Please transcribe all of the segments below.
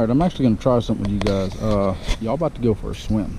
All right, I'm actually gonna try something with you guys. Y'all about to go for a swim.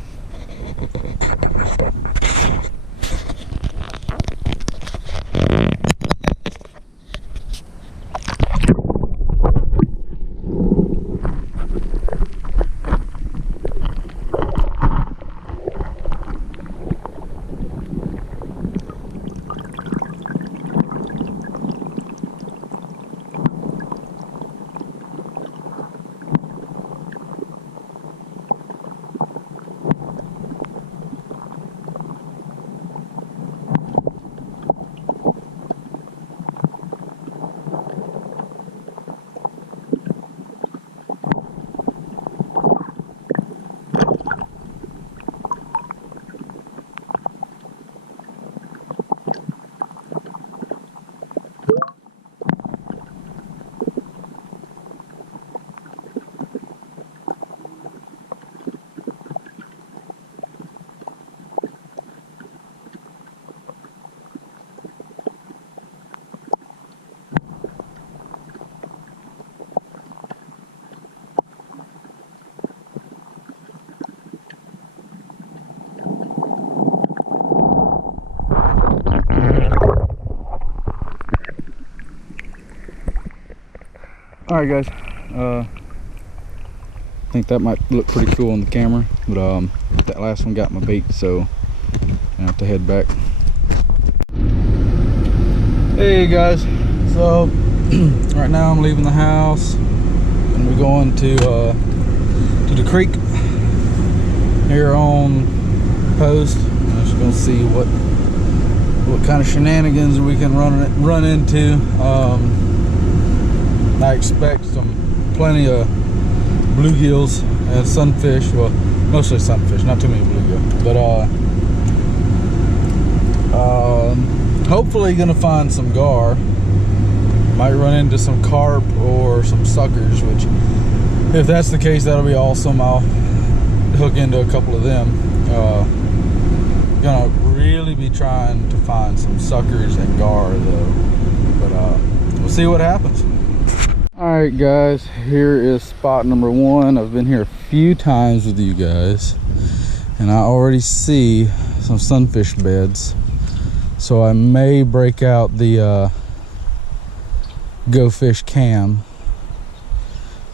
All right, guys. I think that might look pretty cool on the camera, but that last one got my bait, so I have to head back. Hey guys, so right now I'm leaving the house and we're going to the creek here on post. I'm just gonna see what kind of shenanigans we can run into. I expect plenty of bluegills and sunfish. Well, mostly sunfish, not too many bluegills. But hopefully gonna find some gar. Might run into some carp or some suckers, which if that's the case, that'll be awesome. I'll hook into a couple of them. Gonna really be trying to find some suckers and gar though. But we'll see what happens. All right, guys, here is spot number one. I've been here a few times with you guys, and I already see some sunfish beds. So I may break out the Go Fish cam.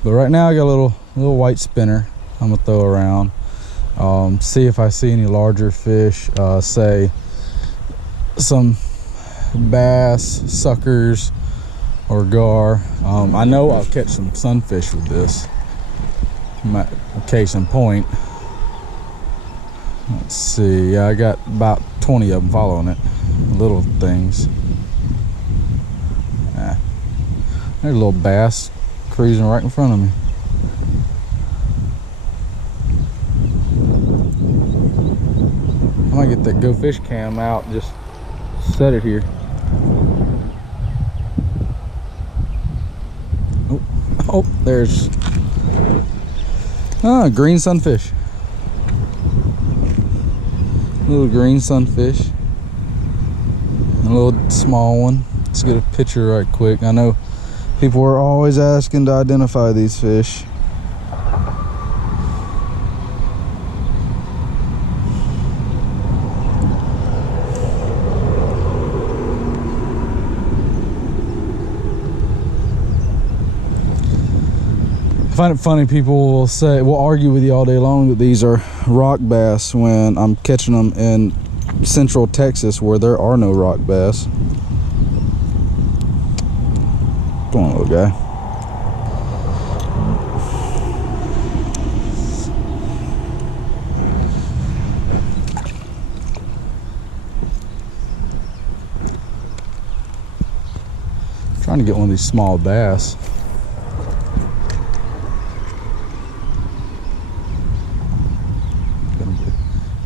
But right now I got a little white spinner I'm gonna throw around. See if I see any larger fish, say some bass, suckers, or gar. I know I'll catch some sunfish with this. Case in point. Let's see. Yeah, I got about 20 of them following it. Little things. There's a little bass cruising right in front of me. I might get that Go Fish cam out and just set it here. Oh, there's green sunfish. Little green sunfish. And a little small one. Let's get a picture right quick. I know people are always asking to identify these fish. I find it funny, people will argue with you all day long that these are rock bass when I'm catching them in central Texas where there are no rock bass. Come on, little guy. I'm trying to get one of these small bass.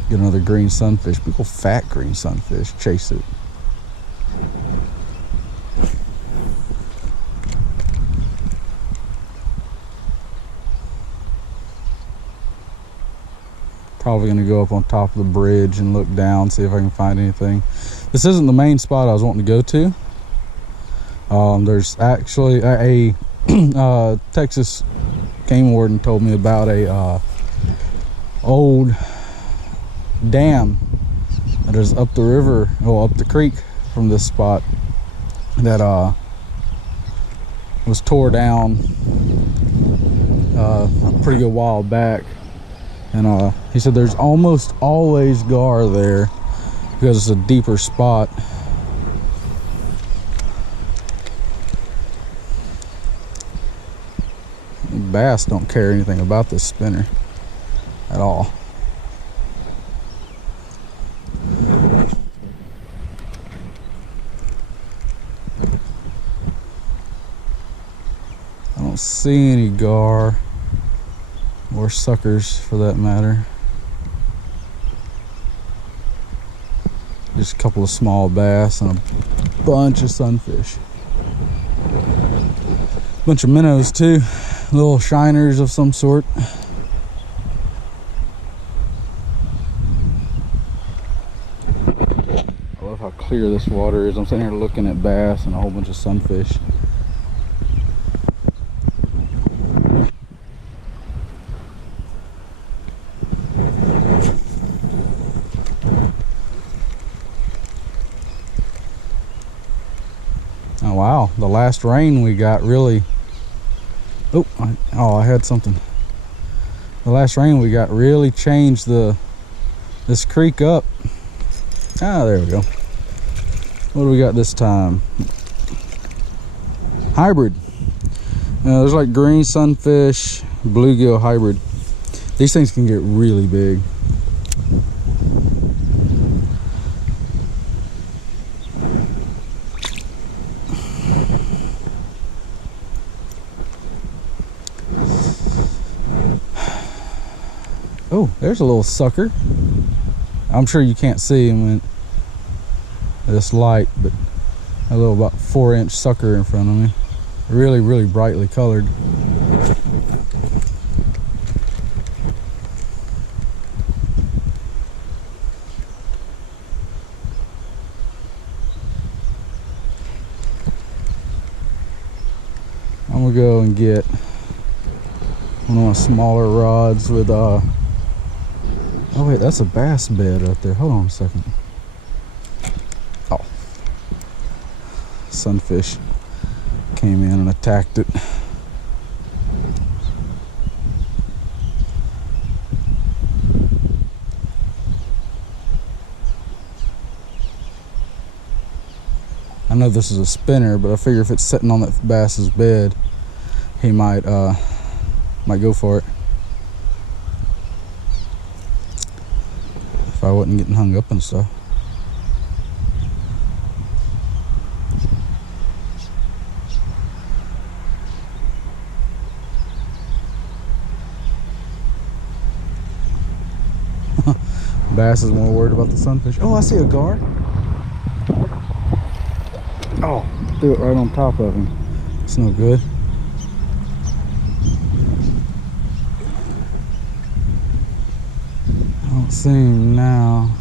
Get another green sunfish, big old fat green sunfish, chase it. Probably gonna go up on top of the bridge and look down, see if I can find anything. This isn't the main spot I was wanting to go to. There's actually a Texas game warden told me about a old dam that is up the river, well, up the creek from this spot, that was tore down a pretty good while back. And he said there's almost always gar there because it's a deeper spot. Bass don't care anything about this spinner at all. I don't see any gar or suckers for that matter. Just a couple of small bass and a bunch of sunfish. Bunch of minnows too, little shiners of some sort. I love how clear this water is. I'm sitting here looking at bass and a whole bunch of sunfish. Oh wow, the last rain we got really, I had something. The last rain we got really changed this creek up. Ah, there we go. What do we got this time? Hybrid. There's like green sunfish, bluegill hybrid. These things can get really big. Oh, there's a little sucker. I'm sure you can't see him in this light, but a little about 4-inch sucker in front of me. Really, really brightly colored. I'm gonna go and get one of my smaller rods with oh wait, that's a bass bed right there. Hold on a second. Oh, sunfish came in and attacked it. I know this is a spinner, but I figure if it's sitting on that bass's bed, he might go for it. If I wasn't getting hung up and stuff. Bass is more worried about the sunfish. Oh, I see a gar. Oh, threw it right on top of him. It's no good. I don't see him now.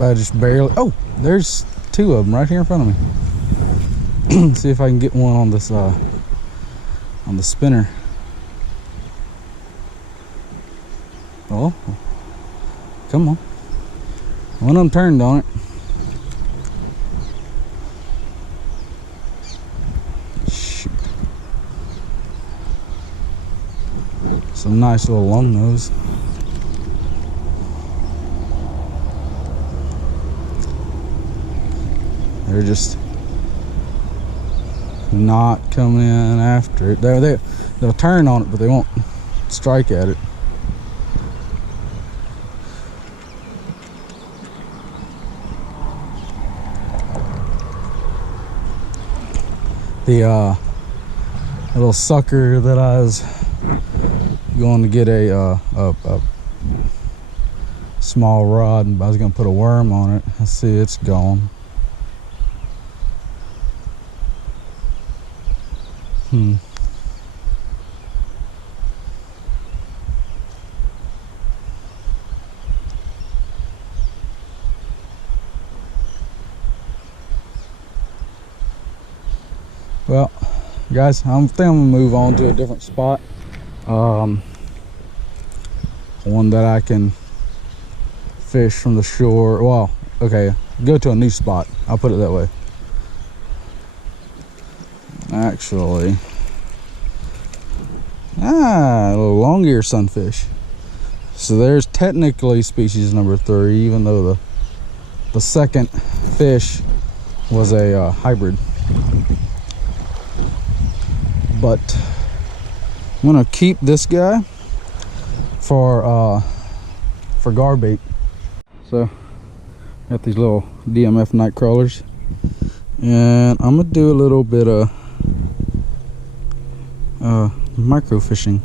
I just barely. Oh, there's two of them right here in front of me. See if I can get one on this on the spinner. Oh, come on. One of them turned on it. Shoot. Some nice little longnose. They're just not coming in after it. They'll turn on it, but they won't strike at it. The little sucker that I was going to get a small rod, and I was going to put a worm on it. I see it's gone. Well, guys, I think I'm gonna move on to a different spot. One that I can fish from the shore. Well, okay, go to a new spot, I'll put it that way. Actually, a little long ear sunfish. So there's technically species number 3, even though the second fish was a hybrid. But I'm gonna keep this guy for gar bait. So got these little DMF night crawlers, and I'm gonna do a little bit of micro fishing.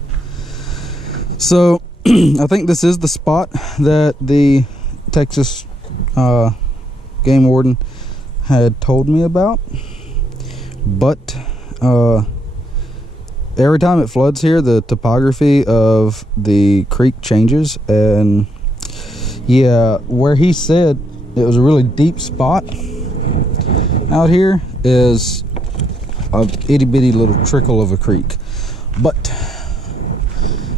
So I think this is the spot that the Texas game warden had told me about, but every time it floods here, the topography of the creek changes, and yeah, where he said it was a really deep spot out here is a itty bitty little trickle of a creek. But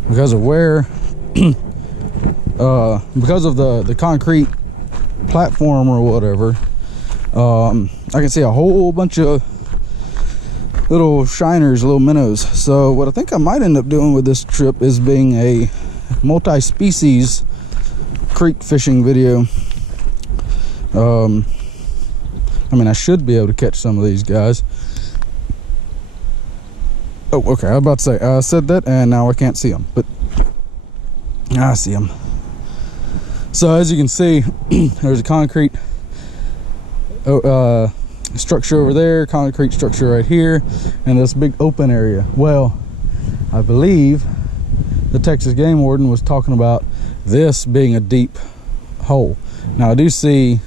because of where because of the concrete platform or whatever, I can see a whole bunch of little shiners, little minnows. So what I think I might end up doing with this trip is being a multi-species creek fishing video. I mean, I should be able to catch some of these guys. Oh, okay, I was about to say, I said that and now I can't see them, but I see them. So as you can see, there's a concrete structure over there, concrete structure right here, and this big open area. Well, I believe the Texas game warden was talking about this being a deep hole. Now I do see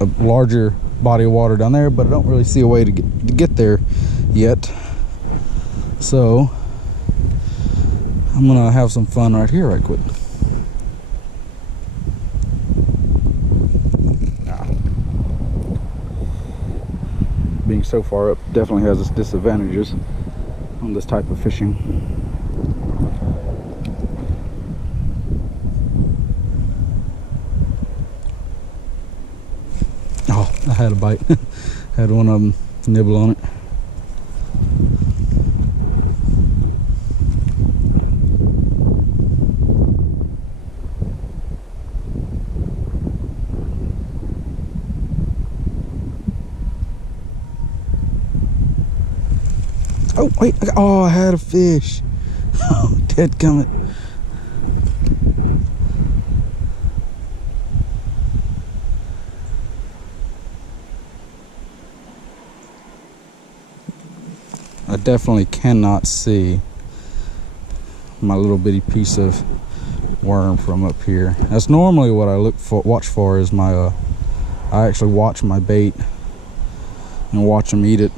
a larger body of water down there, but I don't really see a way to get there yet. So I'm gonna have some fun right here right quick. Being so far up definitely has its disadvantages on this type of fishing. Oh, I had a bite. Had one of them nibble on it. Oh, wait. Oh, I had a fish. Oh, dadgummit. I definitely cannot see my little bitty piece of worm from up here. That's normally what I watch for is my I actually watch my bait and watch them eat it.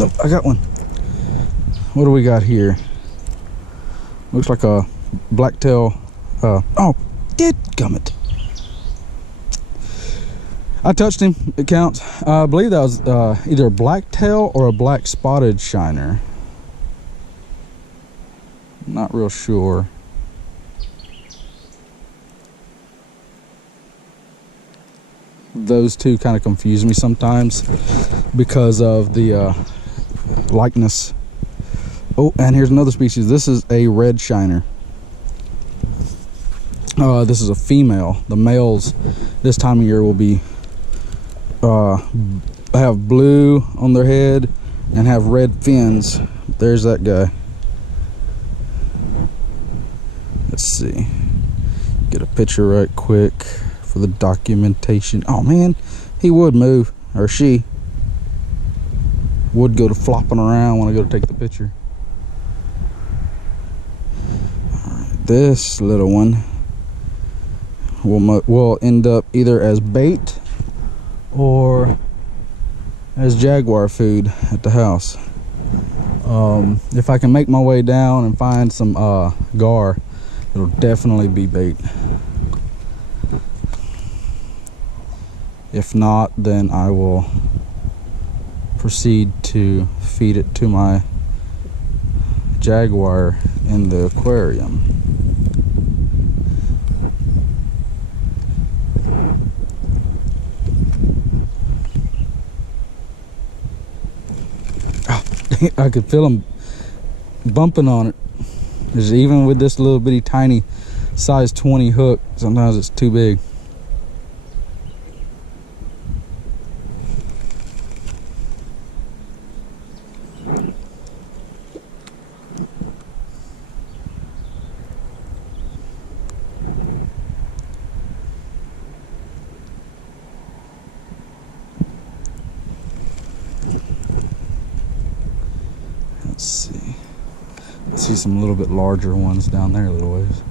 Oh, I got one. What do we got here? Looks like a blacktail. Oh, dadgummit. I touched him. It counts. I believe that was either a blacktail or a black spotted shiner. Not real sure. Those two kind of confuse me sometimes because of the likeness. Oh, and here's another species. This is a red shiner. This is a female. The males this time of year will be have blue on their head and have red fins. There's that guy. Let's see, get a picture right quick for the documentation. Oh man, he would move, or she would go to flopping around when I go to take the picture. All right, this little one will end up either as bait or as jaguar food at the house. If I can make my way down and find some gar, it'll definitely be bait. If not, then I will proceed to feed it to my jaguar in the aquarium. Oh, I could feel them bumping on it. Even with this little bitty tiny size 20 hook, sometimes it's too big. Let's see. I see some little bit larger ones down there a little ways.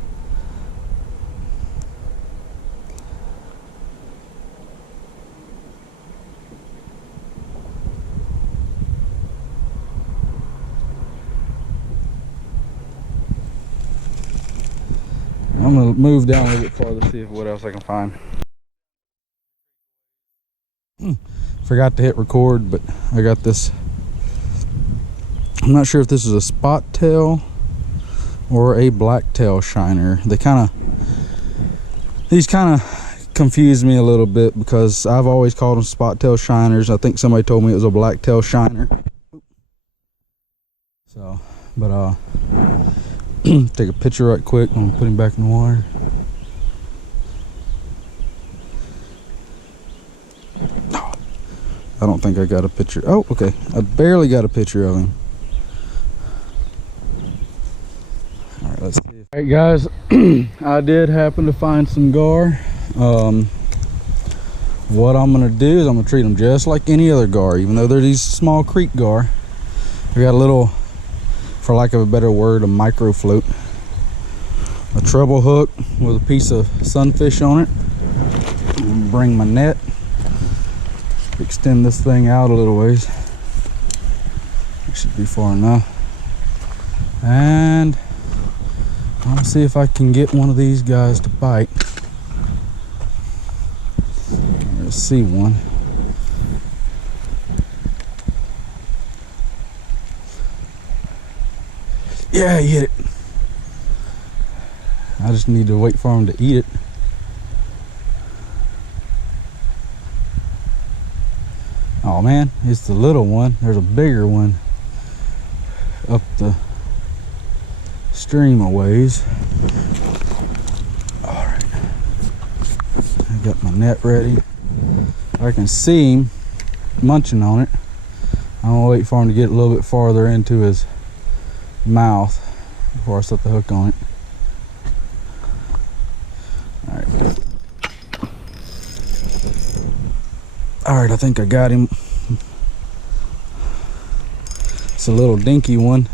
I'm gonna move down a little bit farther, see what else I can find. Forgot to hit record, but I got this. I'm not sure if this is a spot tail or a blacktail shiner. These kind of confuse me a little bit because I've always called them spot tail shiners. I think somebody told me it was a blacktail shiner. So, but take a picture right quick. I'm gonna put him back in the water. Oh, I don't think I got a picture. Oh, okay. I barely got a picture of him. All right, let's see. All right, guys. I did happen to find some gar. What I'm gonna do is I'm gonna treat them just like any other gar, even though they're these small creek gar. We got a little, for lack of a better word, a micro float, a treble hook with a piece of sunfish on it. Bring my net, extend this thing out a little ways. It should be far enough. And I'll see if I can get one of these guys to bite. Let's see one. Yeah, he hit it. I just need to wait for him to eat it. Oh man, it's the little one. There's a bigger one up the stream a ways. All right, I got my net ready. I can see him munching on it. I'm gonna wait for him to get a little bit farther into his mouth before I set the hook on it. All right, I think I got him. It's a little dinky one.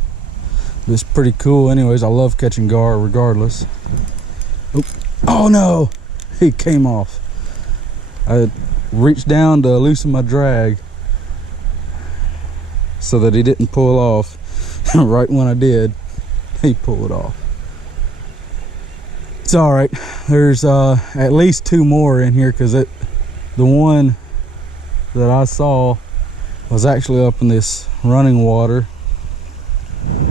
It's pretty cool anyways. I love catching gar regardless. Oh no, he came off. I reached down to loosen my drag so that he didn't pull off. Right when I did, he pulled off. It's all right. There's at least two more in here because the one that I saw was actually up in this running water,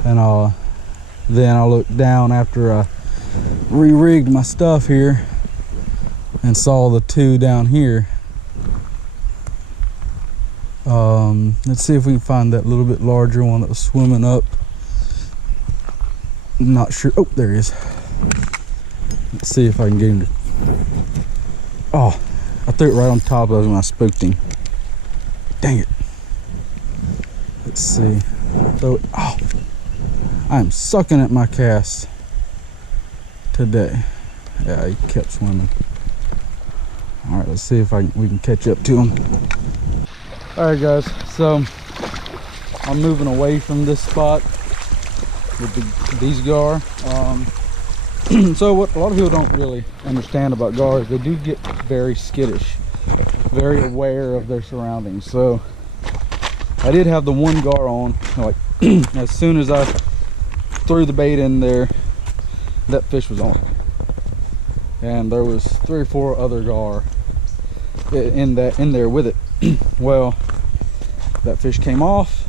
and then I looked down after I re-rigged my stuff here and saw the two down here. Let's see if we can find that little bit larger one that was swimming up. I'm not sure. Oh, there he is. Let's see if I can get him to. Oh, I threw it right on top of him when I spooked him. Dang it. Let's see. Throw it. Oh, I am sucking at my cast today. Yeah, he kept swimming. All right, let's see if we can catch up to him. All right, guys. So I'm moving away from this spot with these gar. So what a lot of people don't really understand about gar is they do get very skittish, very aware of their surroundings. So I did have the one gar on, like as soon as I threw the bait in there, that fish was on it. And there was 3 or 4 other gar in there with it. Well, that fish came off.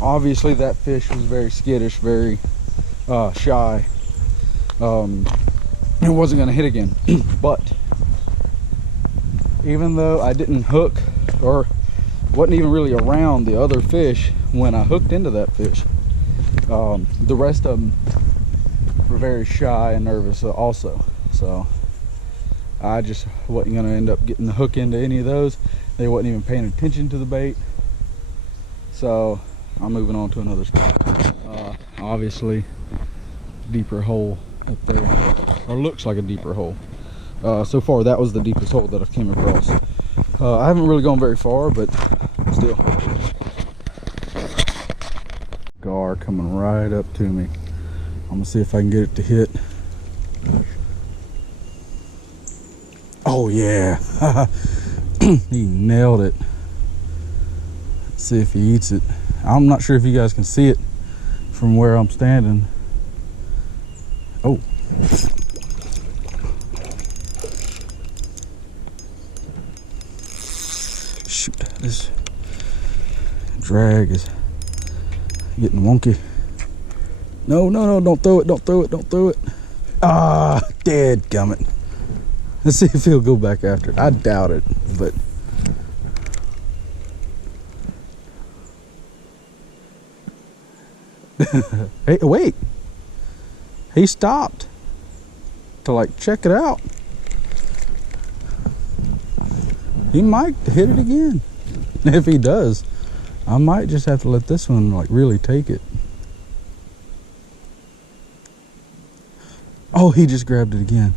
Obviously that fish was very skittish, very shy. It wasn't going to hit again. But even though I didn't hook, or wasn't even really around the other fish when I hooked into that fish, the rest of them were very shy and nervous also. So I just wasn't going to end up getting the hook into any of those. They wasn't even paying attention to the bait. So I'm moving on to another spot. Obviously deeper hole up there, or looks like a deeper hole. So far that was the deepest hole that I've came across. I haven't really gone very far, but still. Gar coming right up to me. I'm gonna see if I can get it to hit. Oh yeah. He nailed it. Let's see if he eats it. I'm not sure if you guys can see it from where I'm standing. Oh. Shoot, this drag is getting wonky. No, no, no, don't throw it, don't throw it, don't throw it. Ah, dead gummit. Let's see if he'll go back after it. I doubt it, but hey, wait. He stopped to like check it out. He might hit it again. If he does, I might just have to let this one like really take it. Oh, he just grabbed it again.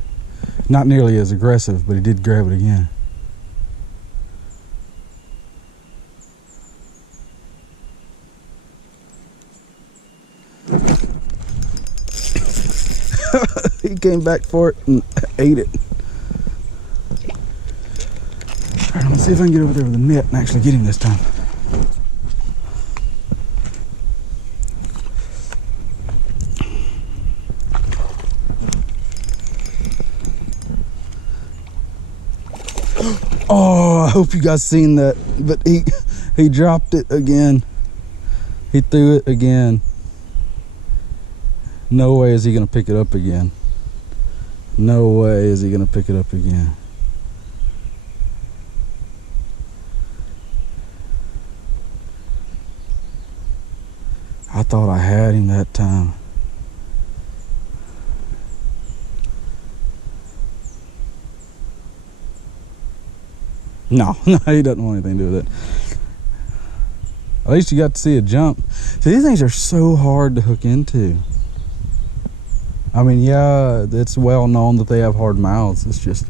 Not nearly as aggressive, but he did grab it again. He came back for it and ate it. All right, I'm gonna see if I can get over there with the net and actually get him this time. Oh, I hope you guys seen that, but he dropped it again. He threw it again. No way is he gonna pick it up again. No way is he gonna pick it up again. I thought I had him that time. No, no, he doesn't want anything to do with it. At least you got to see a jump. See, these things are so hard to hook into. I mean, yeah, it's well known that they have hard mouths. It's just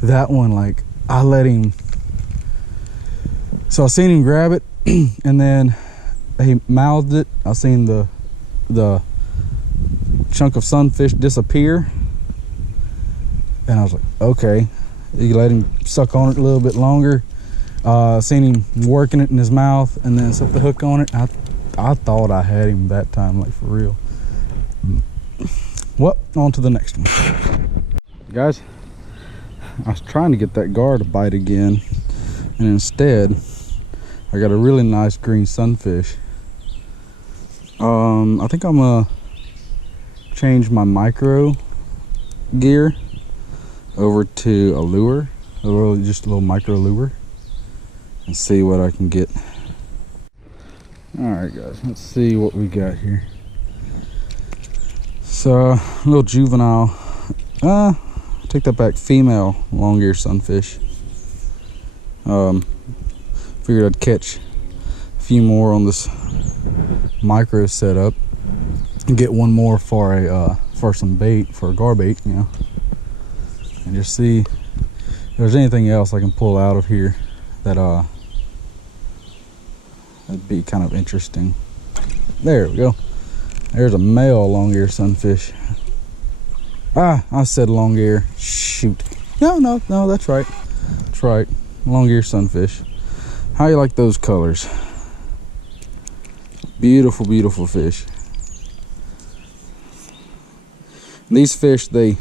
that one, like, I let him. So I seen him grab it, and then he mouthed it. I seen the chunk of sunfish disappear, and I was like, okay. You let him suck on it a little bit longer. Seen him working it in his mouth, and then set the hook on it. I thought I had him that time, like for real. Well, on to the next one. Guys, I was trying to get that gar to bite again, and instead I got a really nice green sunfish. I think I'm gonna change my micro gear over to a lure, just a little micro lure, and see what I can get. All right, guys, let's see what we got here. So, a little juvenile, take that back, female long-eared sunfish. Figured I'd catch a few more on this micro setup and get one more for some bait, for a gar bait, you know, and just see if there's anything else I can pull out of here that that'd be kind of interesting. There we go. There's a male long-eared sunfish. Ah, I said long-ear. Shoot. No, that's right. That's right. Long-eared sunfish. How you like those colors? Beautiful, beautiful fish. These fish, they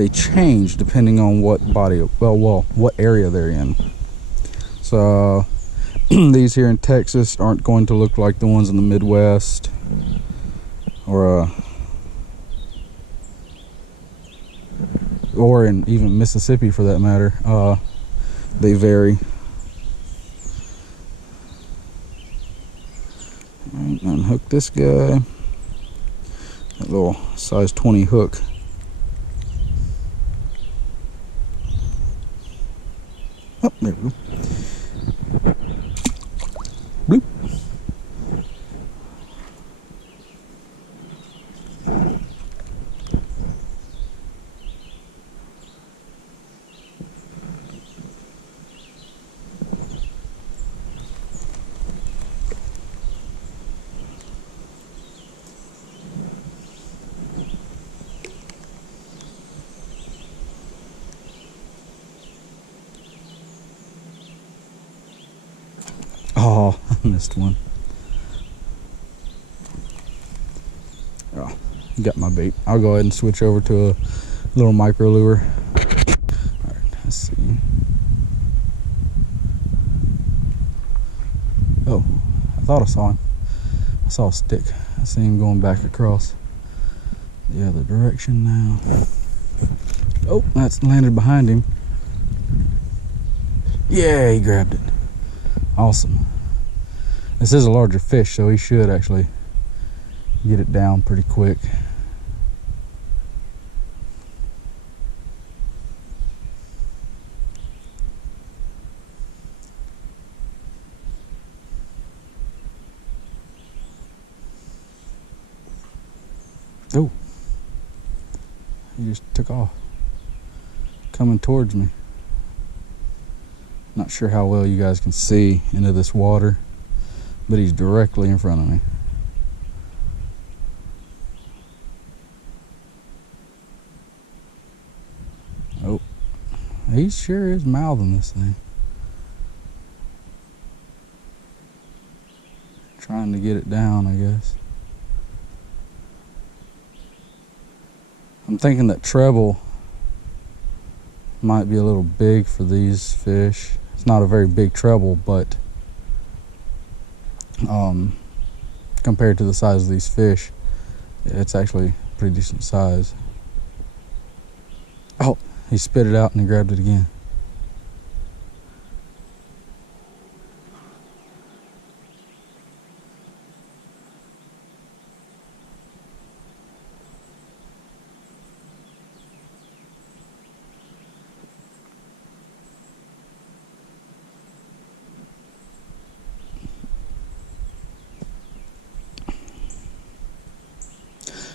they change depending on what body, well, what area they're in. So these here in Texas aren't going to look like the ones in the Midwest or in even Mississippi for that matter. They vary. All right, unhook this guy. That little size 20 hook. Oh, there we go. Bloop. Oh, I missed one. Oh, got my bait. I'll go ahead and switch over to a little micro lure. All right, let's see. Oh, I thought I saw him. I saw a stick. I see him going back across the other direction now. Oh, that's landed behind him. Yeah, he grabbed it. Awesome. This is a larger fish, so he should actually get it down pretty quick. Oh, he just took off, coming towards me. Not sure how well you guys can see into this water, but he's directly in front of me. Oh, he sure is mouthing this thing. Trying to get it down, I guess. I'm thinking that treble might be a little big for these fish. It's not a very big treble, but compared to the size of these fish, it's actually pretty decent size. Oh, he spit it out and he grabbed it again.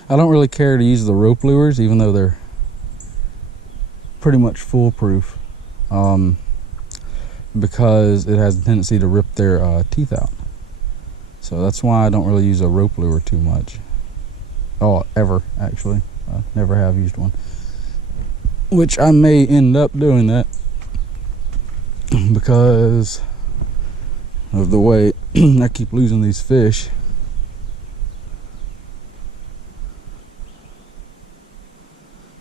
I don't really care to use the rope lures, even though they're pretty much foolproof, because it has a tendency to rip their teeth out. So that's why I don't really use a rope lure too much. Oh, ever, actually. I never have used one. Which I may end up doing that because of the way I keep losing these fish.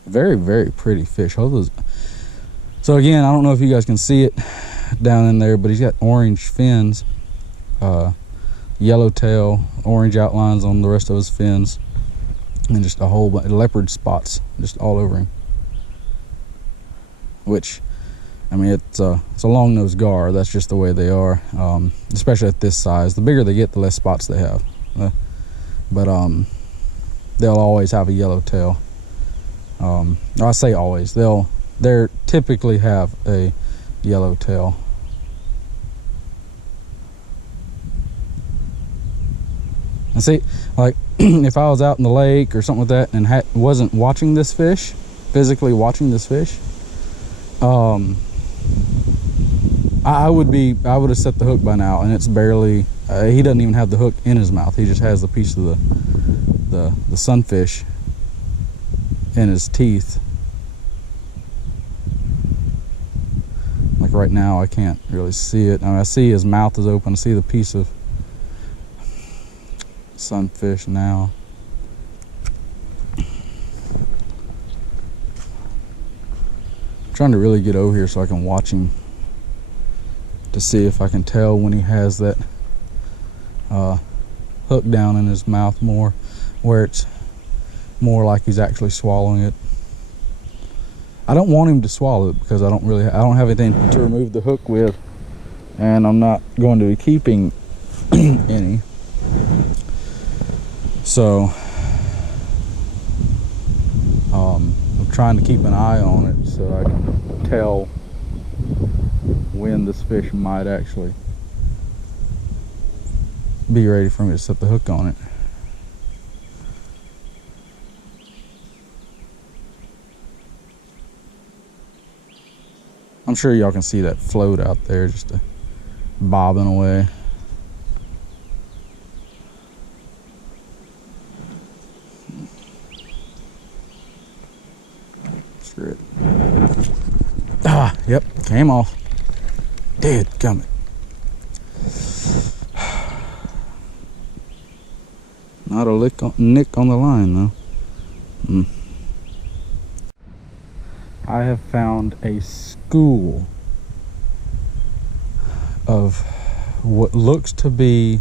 Very, very pretty fish. So again, I don't know if you guys can see it down in there, but he's got orange fins, yellow tail, orange outlines on the rest of his fins, and just a whole bunch of leopard spots just all over him. Which, I mean, it's a longnose gar. That's just the way they are, especially at this size. The bigger they get, the less spots they have. But they'll always have a yellow tail. I say always. They're typically have a yellow tail. And see, like if I was out in the lake or something like that and wasn't watching this fish, physically watching this fish, I would have set the hook by now, and it's barely. He doesn't even have the hook in his mouth. He just has the piece of the sunfish in his teeth. Like right now, I can't really see it. I mean, I see his mouth is open. I see the piece of sunfish now. trying to really get over here so I can watch him to see if I can tell when he has that hook down in his mouth more, where it's more like he's actually swallowing it. I don't want him to swallow it because I don't have anything to remove the hook with, and I'm not going to be keeping any. So I'm trying to keep an eye on it so I can tell when this fish might actually be ready for me to set the hook on it. I'm sure y'all can see that float out there just bobbing away. Screw it. Ah, yep, came off. Dead gummit. Not a nick on the line though. I have found a school of what looks to be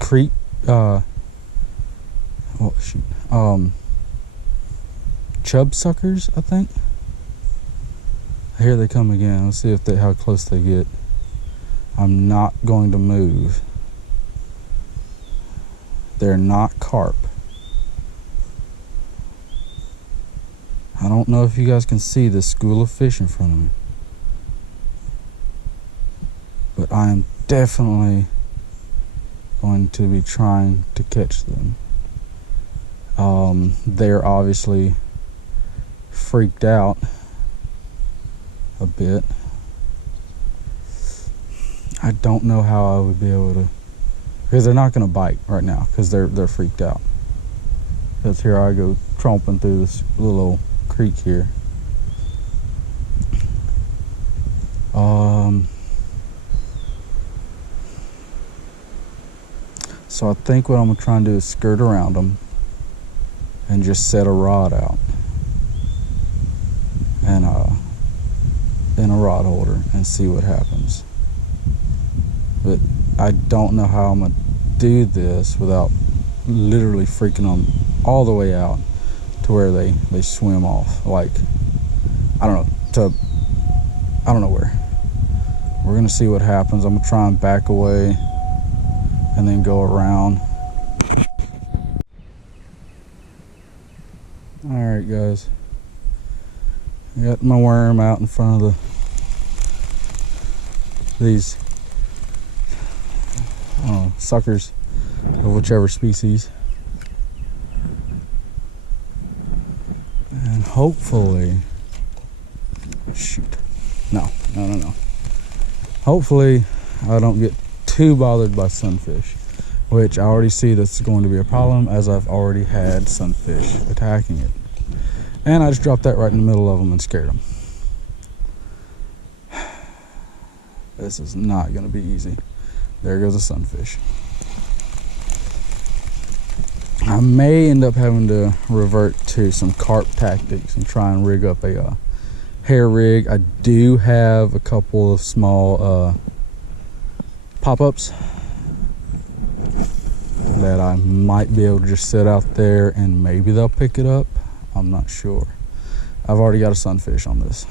creek, chub suckers, I think. Here they come again. Let's see how close they get. I'm not going to move. They're not carp. I don't know if you guys can see this school of fish in front of me, but I am definitely going to be trying to catch them. They're obviously freaked out a bit. I don't know how I would be able to, because they're not going to bite right now because they're freaked out. Because here I go tromping through this little creek here. So I think what I'm gonna try and do is skirt around them and just set a rod out and in a rod holder and see what happens. But I don't know how I'm gonna do this without literally freaking them all the way out to where they swim off. Like, I don't know where. We're gonna see what happens. I'm gonna try and back away and then go around. All right, guys. I got my worm out in front of these suckers of whichever species. And hopefully, no. Hopefully I don't get too bothered by sunfish, which I already see that's going to be a problem, as I've already had sunfish attacking it. And I just dropped that right in the middle of them and scared them. This is not going to be easy. There goes a sunfish. I may end up having to revert to some carp tactics and try and rig up a hair rig. I do have a couple of small pop-ups that I might be able to just set out there and maybe they'll pick it up. I'm not sure. I've already got a sunfish on this.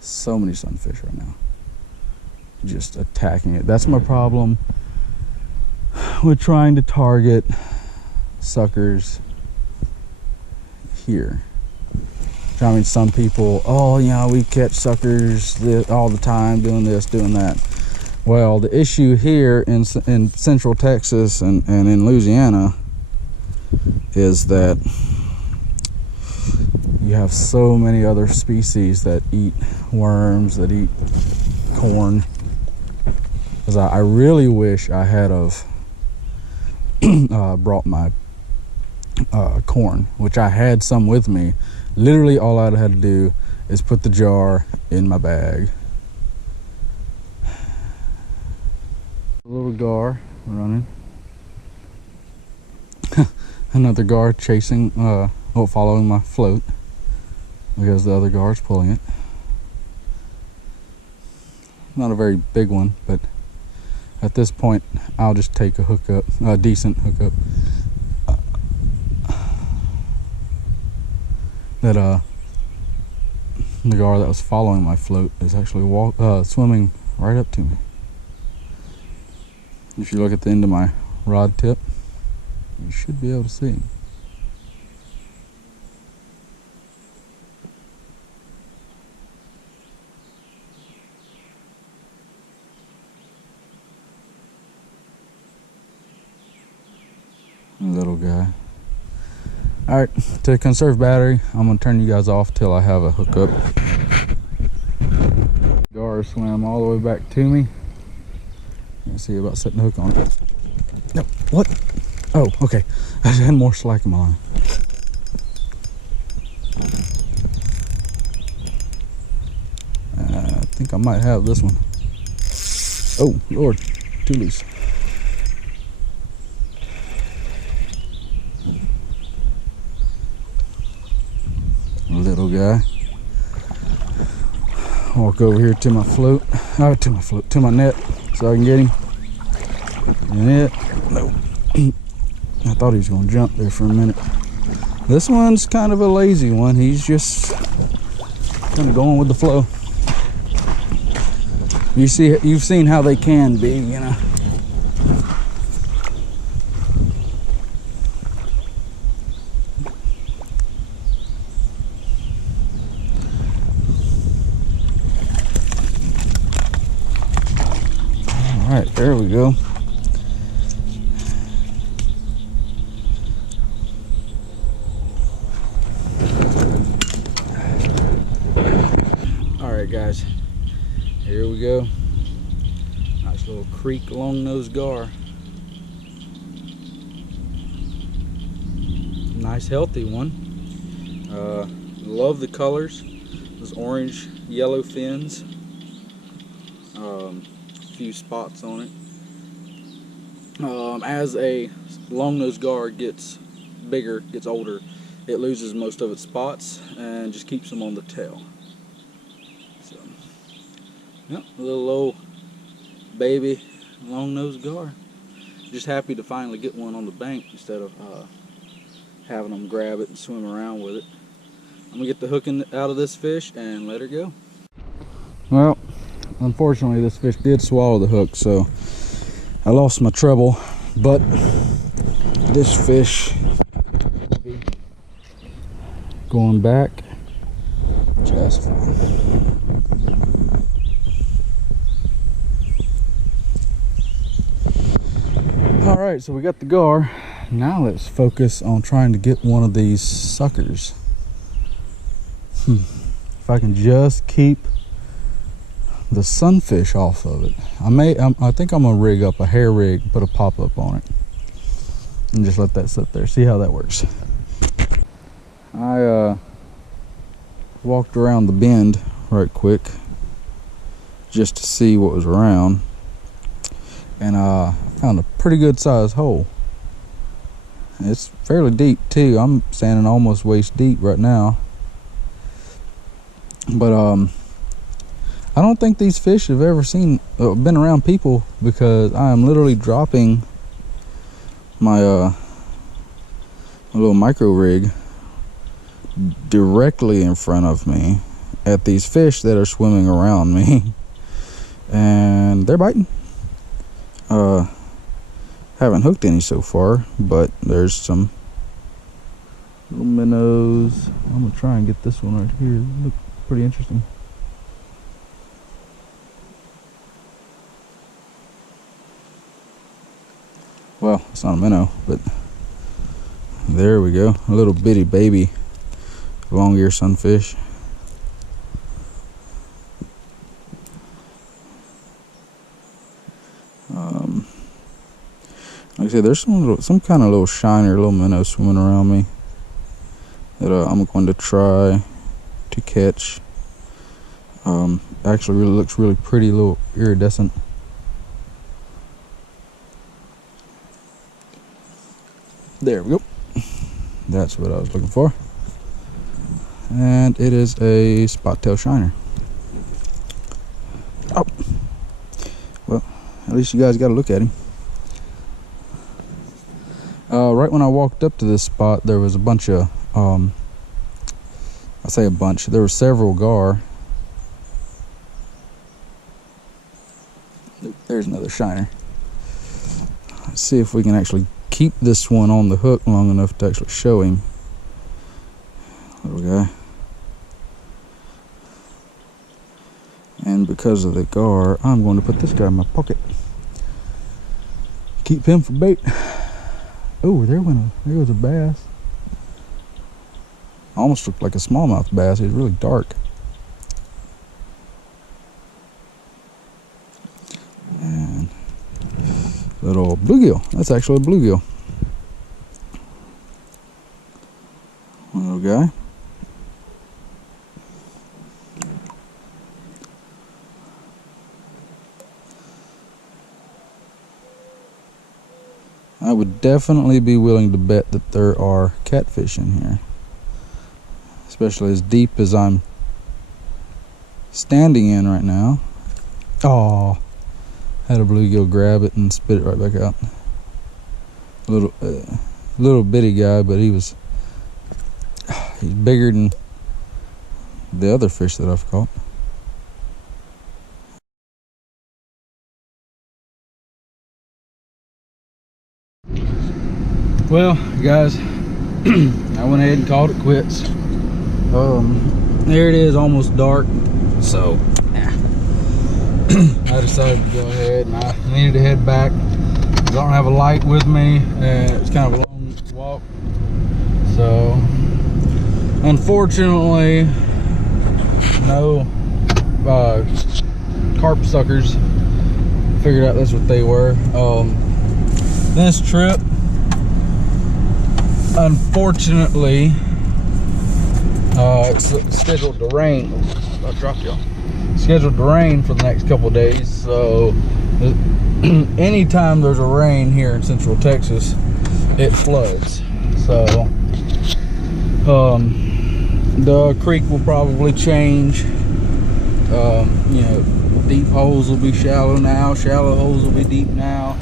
So many sunfish right now, just attacking it. That's my problem with trying to target suckers here. I mean, some people, oh yeah, we catch suckers all the time doing this, doing that. Well, the issue here in central Texas and in Louisiana is that you have so many other species that eat worms, that eat corn. Because I really wish I had brought my corn, which I had some with me. Literally all I had to do is put the jar in my bag. A little gar running. another gar chasing, following my float because the other gar's pulling it. Not a very big one, but at this point I'll just take a hookup, a decent hookup. That the gar that was following my float is actually swimming right up to me. If you look at the end of my rod tip, you should be able to see him. Little guy. Alright, to conserve battery, I'm going to turn you guys off till I have a hookup. Gar swam all the way back to me. Let's see about setting the hook on it. No, what? Oh, okay. I just had more slack in my line. I think I might have this one. Oh, Lord, too loose. Little guy. Walk over here to my float. Oh, to my net, so I can get him. And it, no. I thought he was gonna jump there for a minute. This one's kind of a lazy one. He's just kind of going with the flow. You've seen how they can be, you know. All right, there we go. All right, guys, here we go. Nice little creek longnose gar. Nice healthy one. Love the colors. Those orange yellow fins. Few spots on it. As a longnose gar gets bigger, gets older, it loses most of its spots and just keeps them on the tail. So, yep, a little old baby longnose gar. Just happy to finally get one on the bank instead of having them grab it and swim around with it. I'm gonna get the hook out of this fish and let her go. Well, unfortunately this fish did swallow the hook, so I lost my treble, but this fish will be going back just fine. Alright, so we got the gar. Now let's focus on trying to get one of these suckers. If I can just keep the sunfish off of it. I think I'm gonna rig up a hair rig, put a pop-up on it, and just let that sit there. See how that works. I walked around the bend right quick just to see what was around, and I found a pretty good sized hole. It's fairly deep too. I'm standing almost waist deep right now, but I don't think these fish have ever been around people, because I am literally dropping my little micro rig directly in front of me at these fish that are swimming around me, and they're biting. Haven't hooked any so far, but there's some little minnows. I'm gonna try and get this one right here. Look pretty interesting. Well, it's not a minnow, but there we go. A little bitty baby long ear sunfish. Like I said, there's some kind of little shiner, little minnow swimming around me that I'm going to try to catch. Actually, looks really pretty, little iridescent. There we go. That's what I was looking for. And it is a spot tail shiner. Oh, well, at least you guys got to look at him. Right when I walked up to this spot, there was a bunch of, I say a bunch, there were several gar. There's another shiner. Let's see if we can actually keep this one on the hook long enough to actually show him. Little guy. And because of the gar, I'm going to put this guy in my pocket. Keep him for bait. Oh, there was a bass. Almost looked like a smallmouth bass. He was really dark. And little bluegill. That's actually a bluegill. Little guy. I would definitely be willing to bet that there are catfish in here, especially as deep as I'm standing in right now. Oh, had a bluegill grab it and spit it right back out. Little bitty guy, but he's bigger than the other fish that I've caught. Well, guys, I went ahead and called it quits. There it is, almost dark, so I decided to go ahead, and I needed to head back. I don't have a light with me, and it's kind of a long walk, so unfortunately no carp suckers. Figured out that's what they were. This trip, unfortunately, it's scheduled to rain. I'll drop y'all. Scheduled to rain for the next couple days, so anytime there's a rain here in Central Texas, it floods. So the creek will probably change. You know, deep holes will be shallow now, shallow holes will be deep now,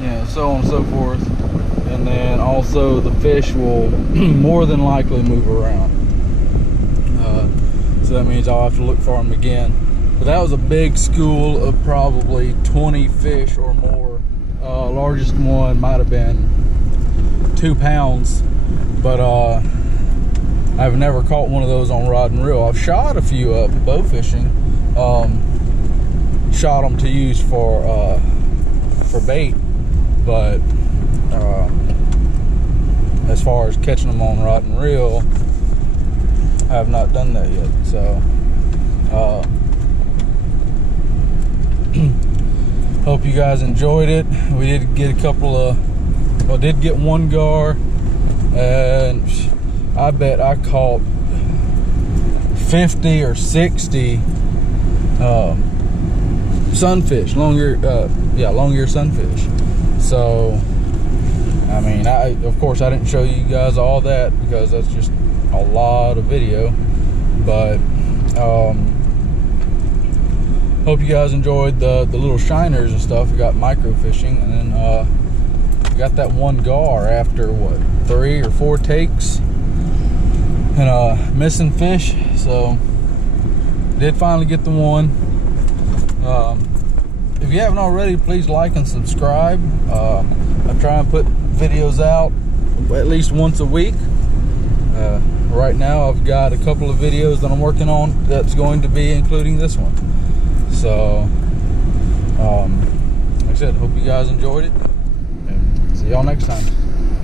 you know, so on and so forth. And then also the fish will more than likely move around. So that means I'll have to look for them again. But that was a big school of probably 20 fish or more. Largest one might have been 2 pounds, but I've never caught one of those on rod and reel. I've shot a few up bow fishing. Shot them to use for bait, but as far as catching them on rod and reel, I have not done that yet. So hope you guys enjoyed it. We did get a couple of, well, did get one gar, and I bet I caught 50 or 60 sunfish, long-ear sunfish. So I mean, of course I didn't show you guys all that because that's just a lot of video, but hope you guys enjoyed the little shiners and stuff. We got micro fishing, and then we got that one gar after what, 3 or 4 takes, and missing fish. So did finally get the one. If you haven't already, please like and subscribe. I try and put videos out at least once a week. Right now I've got a couple of videos that I'm working on that's going to be including this one. So like I said, hope you guys enjoyed it, and see y'all next time.